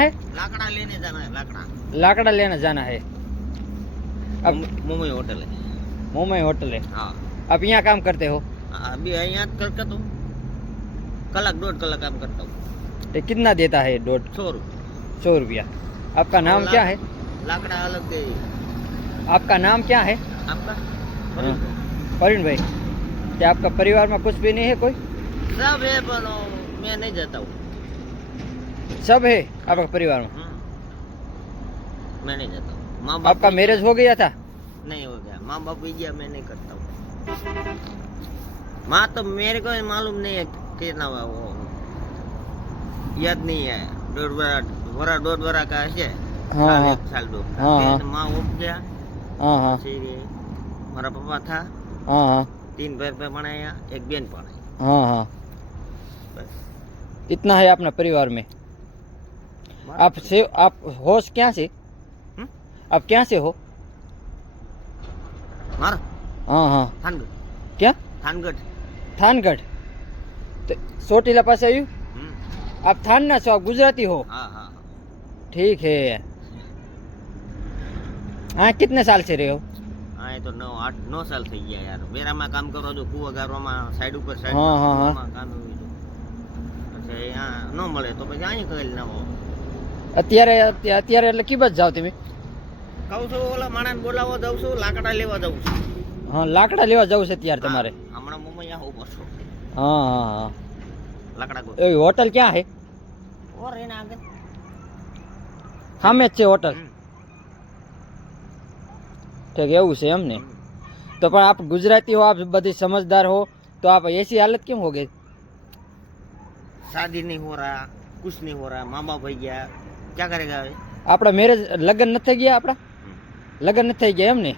है? लाकड़ा लेने जाना है लाकड़ा। लाकड़ा लेना जाना है। अब मुंबई होटल है। मुंबई होटल है। हाँ। आप यहाँ काम करते हो? अभी यहाँ करके तो कलाक डेढ़ कलाक काम करता हूँ। तो कितना देता है दो सौ रुपये। सौ रुपया। आपका नाम क्या है? लाकड़ा अलग दे। आपका नाम क्या है? आपका? हाँ। प्रवीण भाई। क्या आपका परिवार में कुछ भी नहीं है कोई? सब है पर मैं नहीं जाता हूँ। सब है आपका परिवार में हम्म। मैं नहीं जाता हूँ माँ बाप आपका मैरिज हो गया था नहीं हो गया माँ बाप भी गया मैं नहीं करता हूँ माँ तो मेरे को मालूम नहीं है कितना हुआ वो याद नहीं है डेढ़ बरा वरा दौड़ वरा का है हाँ, साल हाँ। एक साल दो हाँ, हाँ। फिर माँ उठ गया हाँ हाँ પછી મારા પપ્પા થા हाँ हाँ तीन भाई पे भणाया एक बेन भणाई हाँ हाँ बस इतना है अपना परिवार में आप से आप हो क्या से हम्म? आप क्या से हो મારા हाँ हाँ થાનગઢ क्या થાનગઢ થાનગઢ तो ચોટીલા પાસે આવ્યું હમ. आप थान ना છો आप गुजराती हो હા હા હા. ठीक है हाँ कितने साल से रहे हो હા એ તો નવ આઠ નવ સાલ થઈ ગયા યાર મેરામાં કામ કરવા જો કુવા ગારવામાં સાઈડ ઉપર સાઈડ હા, હા, હા. કામ એવું જો પછી અહીંયા ન મળે તો પછી અહીં કરેલ ના હોય અત્યારે અત્યારે એટલે કિબત જાવ તમે? કહું છું ઓલા માણસ બોલાવો જાઉં છું લાકડા લેવા જાઉં છું. હા લાકડા લેવા જાવ છે અત્યારે તમારે? હમણાં મુંબઈ આવું પડશો હા હા હા. લાકડા એ હોટલ ક્યાં છે? ઓર એના આગળ. સામે જ છે હોટલ? તો એવું છે એમ ને. તો પણ આપ ગુજરાતી હો આપ બધી સમજદાર હો તો આપ એસી હાલત કેમ હો ગઈ? શાદી નહીં હો રહા કુછ નહીં હો રહા મામા ભાઈ ગયા. ક્યાં કરેગા હવે આપણા મેરેજ લગ્ન નથી થઈ ગયા આપણા? લગ્ન નથી થઈ ગયા એમ ને?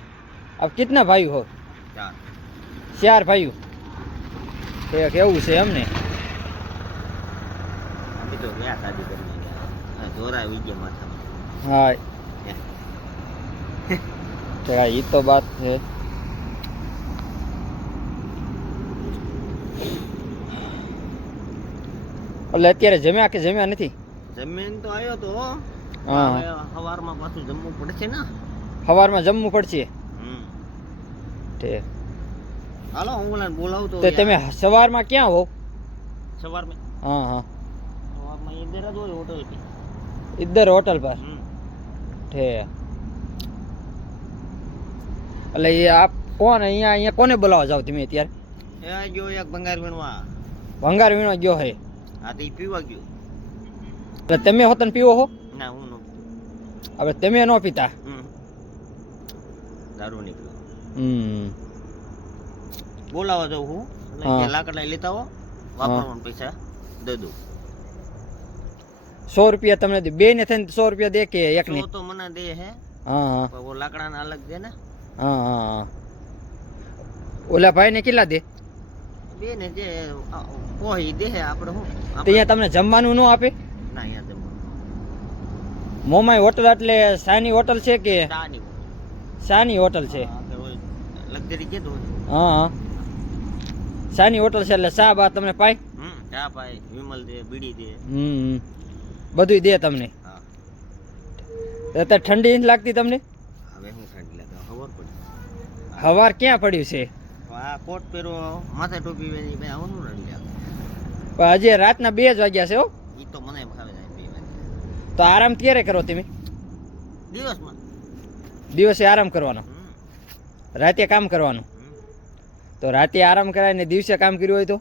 આપ કેટલા ભાઈ હો? ચાર. ચાર ભાઈઓ કેવું છે એમ ને? હા. ચલા એ તો વાત છે. એટલે અત્યારે જમ્યા કે જમ્યા નથી? જમીન તો આવ્યો તો હા. સવારમાં પાછું જમવું પડશે ને. સવારમાં જમવું પડશે. હાલો હું ઓલાને બોલાવું તો તમે સવારમાં ક્યાં હો? સવારમાં હા હા. સવારમાં ઇધર જ હોય હોટલ પર. ઇધર હોટલ પર? હમ. ઠીક એટલે એ આપ કોણ? અહીંયા અહીંયા કોને બોલાવવા જાવ તમે અત્યારે? એ ગયો જો એક ભંગાર વીણવા. ભંગાર વીણવા ગયો હે. આ તો પીવા ગયો. એટલે તમે હોતન પીવો હો? ના હું નો હવે તમે ન પીતા? હમ. દારૂ પીવો હમ. બોલાવો જાઉં હું. એટલે હા. લાકડા લેતા હો. વાપરવાનું પૈસા દે દઉં. સો રૂપિયા તમને દે. બે ને થઈને સો રૂપિયા દે કે એક ને? તો મને દે હે. હા હા. લાકડા લાકડાના અલગ દે ને. હા હા હા. ઓલા ભાઈ ને કેટલા દે? બે ને જે કોઈ દે હે આપણે શું તો અહીંયા તમને જમવાનું ન આપે? ના અહીંયા જમવાનું મોમાઈ હોટલ એટલે સાની હોટલ છે કે? સાની સાની હોટલ છે. લક્ઝરી કે હા હા. સાની હોટલ છે એટલે ચા બા તમને પાય? હમ ચા પાય વિમલ દે બીડી દે. હમ બધું દે તમને. હા. અત્યારે ઠંડી નથી લાગતી તમને? હવે હું ઠંડી લાગે ખબર પડી. હવાર ક્યાં પડ્યું છે? આ કોટ પહેરો માથે ટોપી પહેરી આવું ઠંડી લાગે. પણ હજી રાતના બે જ વાગ્યા છે હો ઈ તો મને ભાવે જાય પીવા તો આરામ ક્યારે કરો તમે? દિવસમાં. દિવસે આરામ કરવાનો? રાતે કામ કરવાનું? તો રાતે આરામ કરાય ને દિવસે કામ કર્યું હોય તો?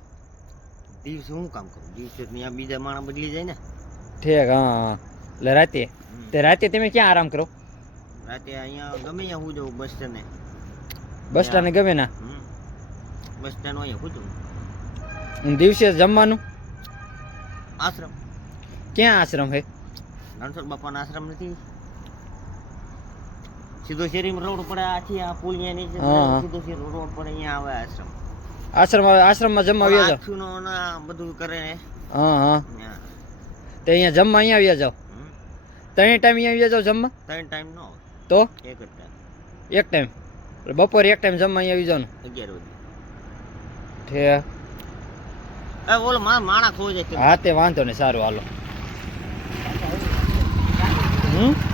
દિવસે હું કામ કરું? દિવસે ત્યાં બીજા માણસ બદલી જાય ને. ઠીક હા એટલે રાતે? તે રાતે તમે ક્યાં આરામ કરો? રાતે અહીંયા ગમે ત્યાં હું જવું બસ સ્ટેન્ડે બસ સ્ટેન્ડ ગમે ના. બસ સ્ટેન્ડ અહીંયા હું જાઉં. દિવસે જમવાનું? આશ્રમ. ક્યાં આશ્રમ હે? રણછોડ બાપાનો આશ્રમ નથી સીધો શેરી રોડ પડે આથી આ પુલની. સીધો શેરી રોડ પડે અહીંયા આવે આશ્રમ. આશ્રમ આશ્રમમાં જમવા આવ્યા જાવ આખુંનો ના બધું કરે ને. હા હા. તે અહીંયા જમવા અહીંયા આવ્યા જાવ ત્રણ ટાઈમ અહીંયા આવ્યા જાવ જમવા? ત્રણ ટાઈમ નો તો? એક ટાઈમ. એક ટાઈમ. બપોરે એક ટાઈમ જમવા અહીંયા આવી જાવ ને. અગિયાર વાગે. ઠે. ઓલો મા માણા ખોઈ જાય હા તે વાંધો નહીં સારું હાલો. হুম